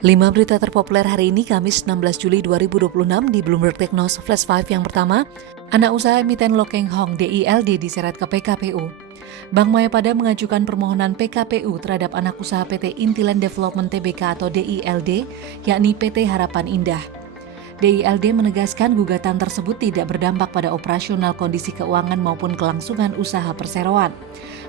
5 berita terpopuler hari ini, Kamis 16 Juli 2026 di Bloomberg Technos Flash 5 yang pertama, anak usaha emiten Lo Keng Hong DILD diseret ke PKPU. Bank Mayapada mengajukan permohonan PKPU terhadap anak usaha PT Intiland Development Tbk atau DILD, yakni PT Harapan Indah. DILD menegaskan gugatan tersebut tidak berdampak pada operasional kondisi keuangan maupun kelangsungan usaha perseroan.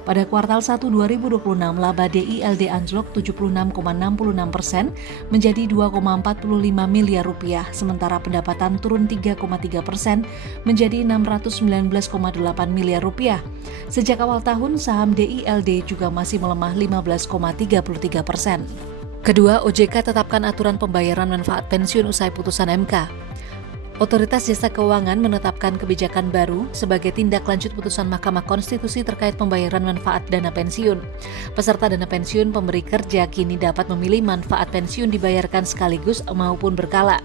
Pada kuartal 1 2026, laba DILD anjlok 76,66% menjadi 2,45 miliar rupiah, sementara pendapatan turun 3,3% menjadi 619,8 miliar rupiah. Sejak awal tahun, saham DILD juga masih melemah 15,33%. Kedua, OJK tetapkan aturan pembayaran manfaat pensiun usai putusan MK. Otoritas Jasa Keuangan menetapkan kebijakan baru sebagai tindak lanjut putusan Mahkamah Konstitusi terkait pembayaran manfaat dana pensiun. Peserta dana pensiun pemberi kerja kini dapat memilih manfaat pensiun dibayarkan sekaligus maupun berkala.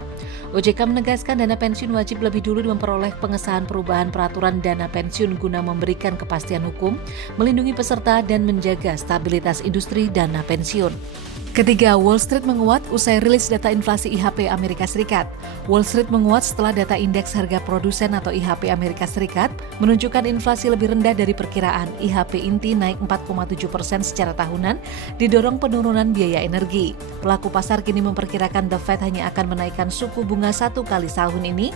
OJK menegaskan dana pensiun wajib lebih dulu memperoleh pengesahan perubahan peraturan dana pensiun guna memberikan kepastian hukum, melindungi peserta, dan menjaga stabilitas industri dana pensiun. Ketiga, Wall Street menguat usai rilis data inflasi IHP Amerika Serikat. Wall Street menguat setelah data indeks harga produsen atau IHP Amerika Serikat menunjukkan inflasi lebih rendah dari perkiraan. IHP inti naik 4,7% secara tahunan, didorong penurunan biaya energi. Pelaku pasar kini memperkirakan The Fed hanya akan menaikkan suku bunga 1 kali tahun ini,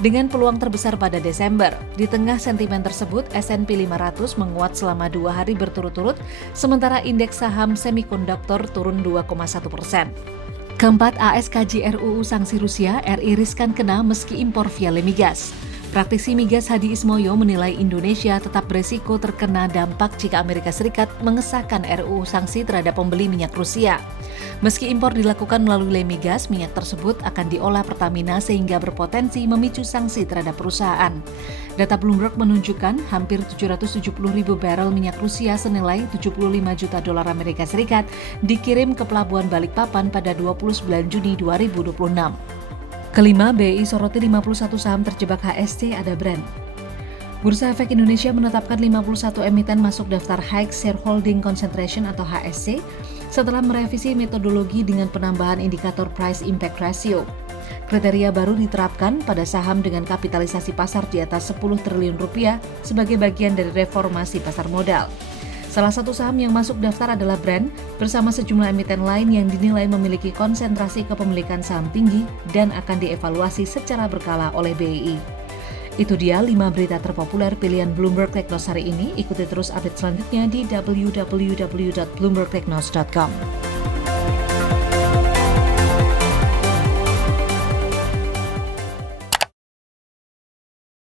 dengan peluang terbesar pada Desember. Di tengah sentimen tersebut, S&P 500 menguat selama 2 hari berturut-turut, sementara indeks saham semikonduktor turun 2,1%. Keempat, AS kaji RUU sanksi Rusia, RI riskan kena meski impor via migas. Praktisi migas Hadi Ismoyo menilai Indonesia tetap beresiko terkena dampak jika Amerika Serikat mengesahkan RUU sanksi terhadap pembeli minyak Rusia. Meski impor dilakukan melalui migas, minyak tersebut akan diolah Pertamina sehingga berpotensi memicu sanksi terhadap perusahaan. Data Bloomberg menunjukkan hampir 770.000 barel minyak Rusia senilai 75 juta dolar Amerika Serikat dikirim ke Pelabuhan Balikpapan pada 29 Juni 2026. Kelima, BI soroti 51 saham terjebak HSC ada brand. Bursa Efek Indonesia menetapkan 51 emiten masuk daftar High Shareholding Concentration atau HSC setelah merevisi metodologi dengan penambahan indikator Price Impact Ratio. Kriteria baru diterapkan pada saham dengan kapitalisasi pasar di atas 10 triliun rupiah sebagai bagian dari reformasi pasar modal. Salah satu saham yang masuk daftar adalah Brand bersama sejumlah emiten lain yang dinilai memiliki konsentrasi kepemilikan saham tinggi dan akan dievaluasi secara berkala oleh BI. Itu dia 5 berita terpopuler pilihan Bloomberg Technos hari ini. Ikuti terus update selanjutnya di www.bloombergtechnos.com.